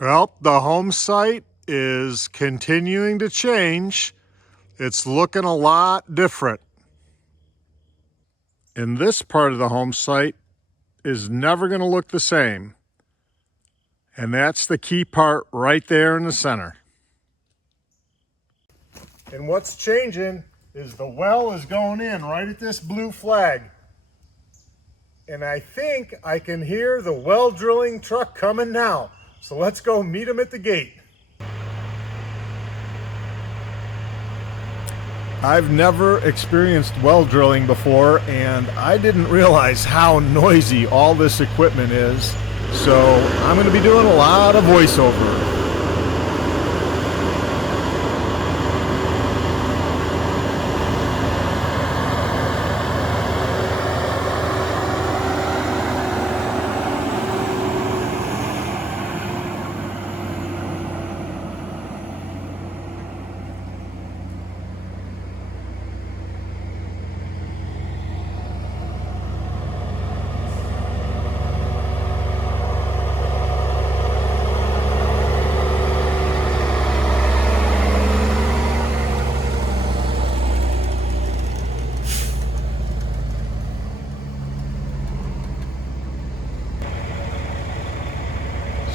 Well, the home site is continuing to change. It's looking a lot different. And this part of the home site is never going to look the same. And that's the key part right there in the center. And what's changing is the well is going in right at this blue flag. And I think I can hear the well drilling truck coming now. So let's go meet him at the gate. I've never experienced well drilling before, and I didn't realize how noisy all this equipment is. So I'm going to be doing a lot of voiceover.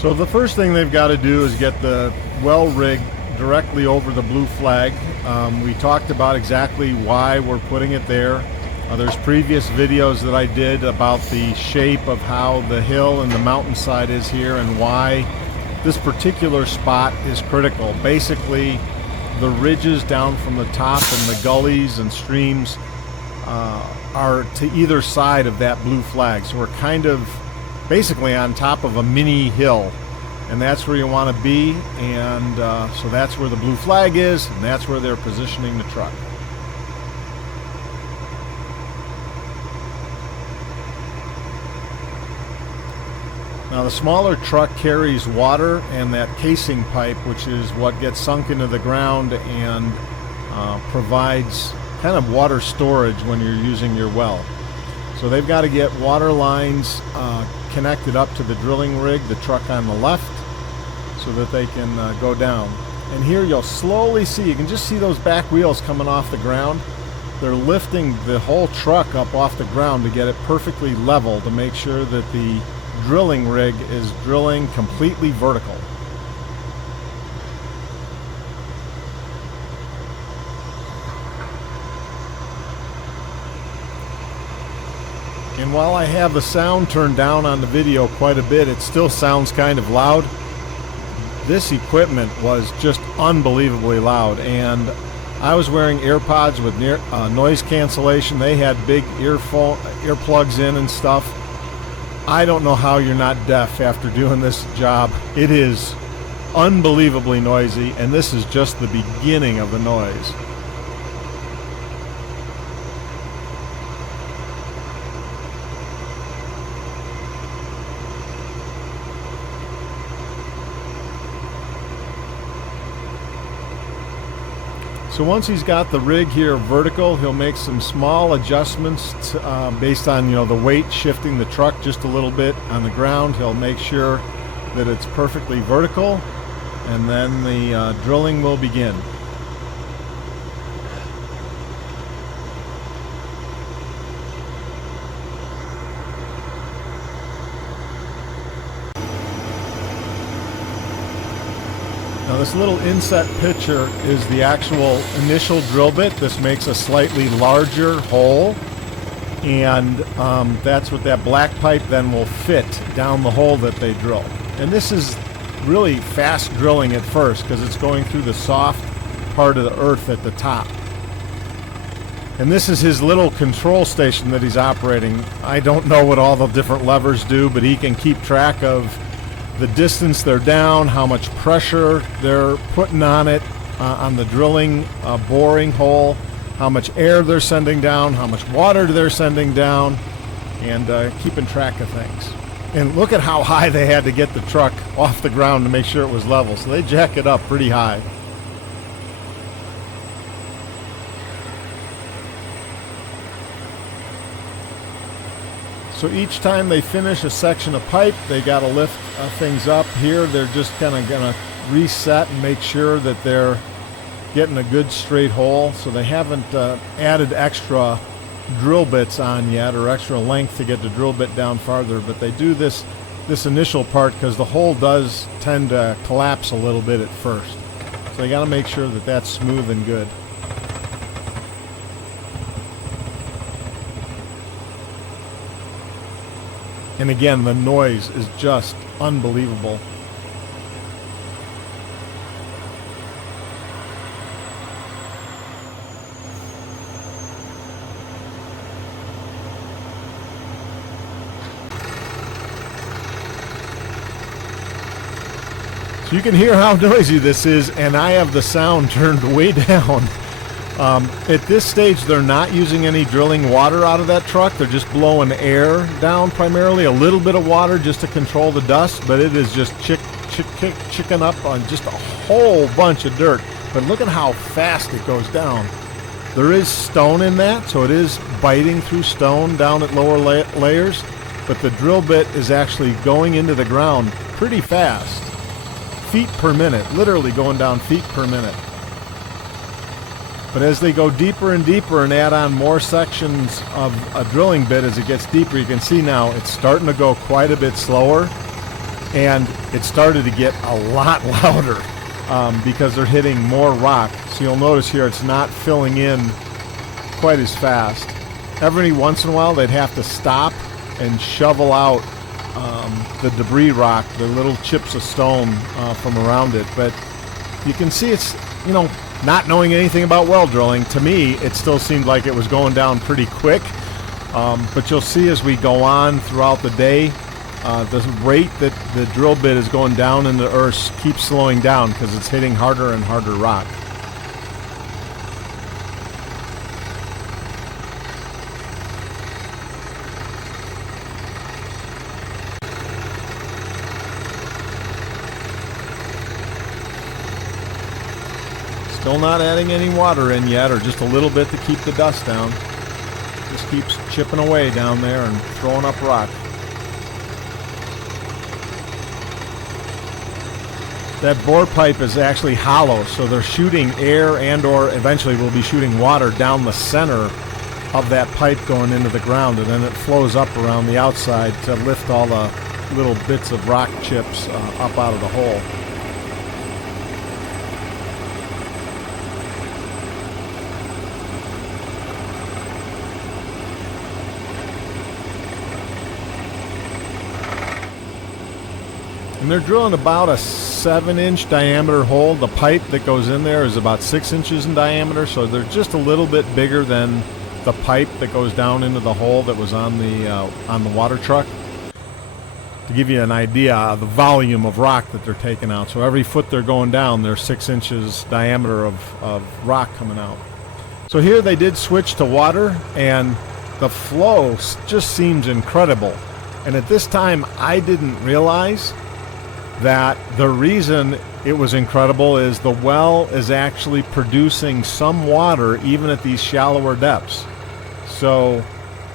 So the first thing they've got to do is get the well rig directly over the blue flag. We talked about exactly why we're putting it there. There's previous videos that I did about the shape of how the hill and the mountainside is here and why this particular spot is critical. Basically, the ridges down from the top and the gullies and streams are to either side of that blue flag. So we're kind of basically on top of a mini hill, and that's where you want to be, and so that's where the blue flag is, and that's where they're positioning the truck. Now the smaller truck carries water and that casing pipe, which is what gets sunk into the ground and provides kind of water storage when you're using your well. So they've got to get water lines connected up to the drilling rig, the truck on the left, so that they can go down. And here you'll slowly see, you can just see those back wheels coming off the ground. They're lifting the whole truck up off the ground to get it perfectly level to make sure that the drilling rig is drilling completely vertical. And while I have the sound turned down on the video quite a bit, it still sounds kind of loud. This equipment was just unbelievably loud, and I was wearing AirPods with noise cancellation. They had big earplugs in and stuff. I don't know how you're not deaf after doing this job. It is unbelievably noisy, and this is just the beginning of the noise. So once he's got the rig here vertical, he'll make some small adjustments based on the weight shifting the truck just a little bit on the ground. He'll make sure that it's perfectly vertical, and then the drilling will begin. Now this little inset picture is the actual initial drill bit. This makes a slightly larger hole, and that's what that black pipe then will fit down the hole that they drill. And this is really fast drilling at first because it's going through the soft part of the earth at the top. And this is his little control station that he's operating. I don't know what all the different levers do, but he can keep track of the distance they're down, how much pressure they're putting on it, on the drilling boring hole, how much air they're sending down, how much water they're sending down, and keeping track of things. And look at how high they had to get the truck off the ground to make sure it was level. So they jack it up pretty high. So each time they finish a section of pipe, they got to lift things up. Here they're just kind of going to reset and make sure that they're getting a good straight hole. So they haven't added extra drill bits on yet, or extra length to get the drill bit down farther, but they do this initial part because the hole does tend to collapse a little bit at first. So they got to make sure that that's smooth and good. And again, the noise is just unbelievable. So you can hear how noisy this is, and I have the sound turned way down. At this stage, they're not using any drilling water out of that truck. They're just blowing air down primarily, a little bit of water just to control the dust, but it is just chicken up on just a whole bunch of dirt. But look at how fast it goes down. There is stone in that, so it is biting through stone down at lower layers, but the drill bit is actually going into the ground pretty fast. Feet per minute, literally going down feet per minute. But as they go deeper and deeper and add on more sections of a drilling bit as it gets deeper, you can see now it's starting to go quite a bit slower, and it started to get a lot louder because they're hitting more rock. So you'll notice here it's not filling in quite as fast. Every once in a while they'd have to stop and shovel out the debris rock, the little chips of stone from around it. But you can see it's, you know, not knowing anything about well drilling, to me it still seemed like it was going down pretty quick. But you'll see as we go on throughout the day, the rate that the drill bit is going down in the earth keeps slowing down because it's hitting harder and harder rock. Still not adding any water in yet, or just a little bit to keep the dust down. Just keeps chipping away down there and throwing up rock. That bore pipe is actually hollow, so they're shooting air and or eventually will be shooting water down the center of that pipe going into the ground, and then it flows up around the outside to lift all the little bits of rock chips up out of the hole. And they're drilling about a 7-inch diameter hole. The pipe that goes in there is about 6 inches in diameter, so they're just a little bit bigger than the pipe that goes down into the hole that was on the water truck. To give you an idea of the volume of rock that they're taking out. So every foot they're going down, there's 6 inches diameter of rock coming out. So here they did switch to water, and the flow just seems incredible. And at this time, I didn't realize that the reason it was incredible is the well is actually producing some water even at these shallower depths. So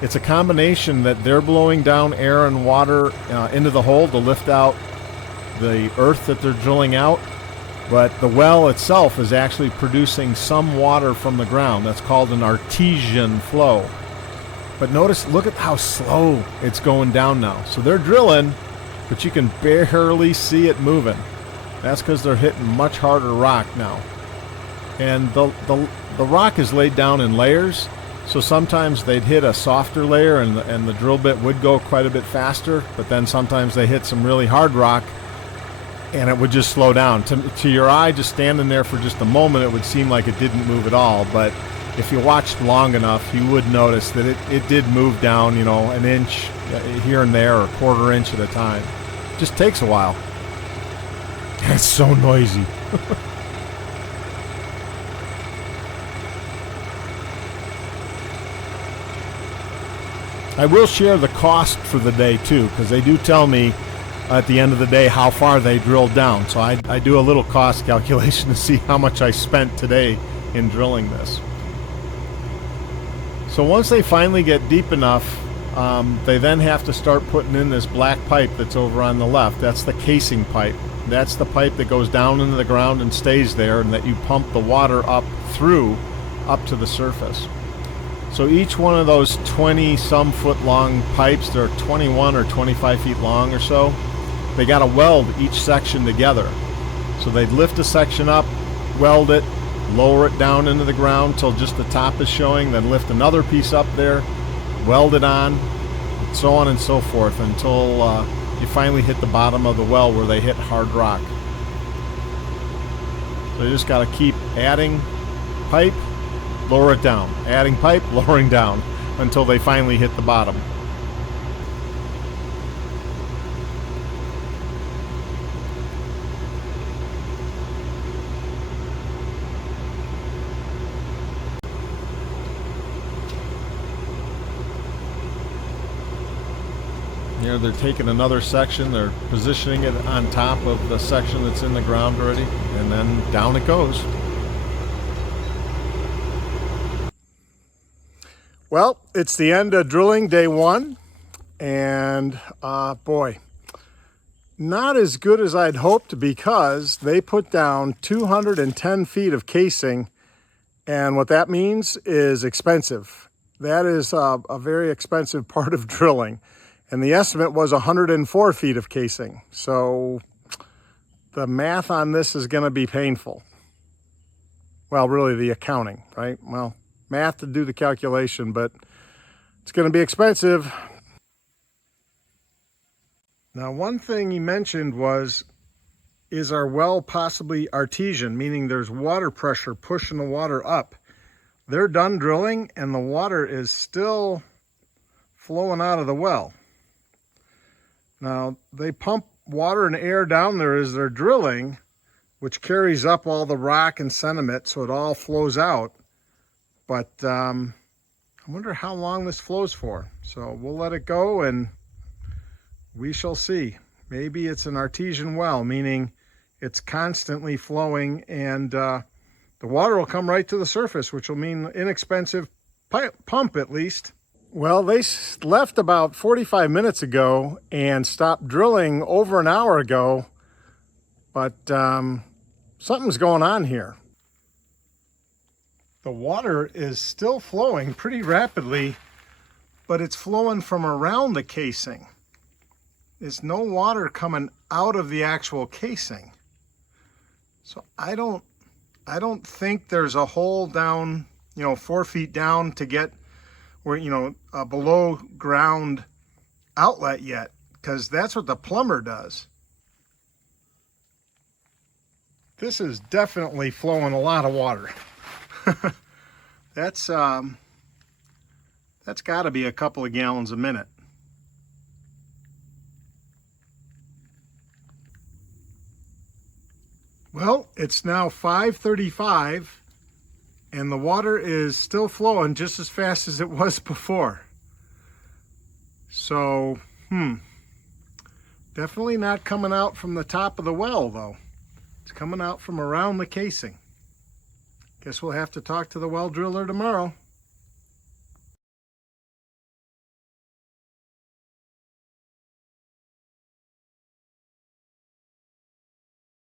it's a combination that they're blowing down air and water into the hole to lift out the earth that they're drilling out, but the well itself is actually producing some water from the ground. That's called an Artesian flow. But notice, look at how slow it's going down now. So they're drilling, but you can barely see it moving. That's because they're hitting much harder rock now. And the rock is laid down in layers, so sometimes they'd hit a softer layer and the drill bit would go quite a bit faster, but then sometimes they hit some really hard rock and it would just slow down. To your eye, just standing there for just a moment, it would seem like it didn't move at all, but if you watched long enough, you would notice that it did move down, you know, an inch here and there, or a quarter inch at a time. It just takes a while. And it's so noisy. I will share the cost for the day too, because they do tell me at the end of the day how far they drilled down. So I do a little cost calculation to see how much I spent today in drilling this. So once they finally get deep enough, They then have to start putting in this black pipe that's over on the left. That's the casing pipe. That's the pipe that goes down into the ground and stays there, and that you pump the water up through, up to the surface. So each one of those 20-some foot long pipes, they're 21 or 25 feet long or so, they got to weld each section together. So they'd lift a section up, weld it, lower it down into the ground till just the top is showing, then lift another piece up there, weld it on, so on and so forth until you finally hit the bottom of the well where they hit hard rock. So you just got to keep adding pipe, lower it down, adding pipe, lowering down until they finally hit the bottom. Here they're taking another section, they're positioning it on top of the section that's in the ground already, and then down it goes. Well, it's the end of drilling day one, and boy, not as good as I'd hoped, because they put down 210 feet of casing, and what that means is expensive. That is a very expensive part of drilling. And the estimate was 104 feet of casing. So the math on this is going to be painful. Well, really the accounting, right? Well, math to do the calculation, but it's going to be expensive. Now, one thing he mentioned was, is our well possibly artesian, meaning there's water pressure pushing the water up? They're done drilling and the water is still flowing out of the well. Now, they pump water and air down there as they're drilling, which carries up all the rock and sediment, so it all flows out. But I wonder how long this flows for. So we'll let it go and we shall see. Maybe it's an artesian well, meaning it's constantly flowing, and the water will come right to the surface, which will mean inexpensive pump at least. Well, they left about 45 minutes ago and stopped drilling over an hour ago, but something's going on here. The water is still flowing pretty rapidly, but it's flowing from around the casing. There's no water coming out of the actual casing. So I don't think there's a hole down, 4 feet down to get where, a below ground outlet yet, because that's what the plumber does. This is definitely flowing a lot of water. That's got to be a couple of gallons a minute. Well, it's now 5:35. And the water is still flowing just as fast as it was before. So, definitely not coming out from the top of the well, though. It's coming out from around the casing. Guess we'll have to talk to the well driller tomorrow.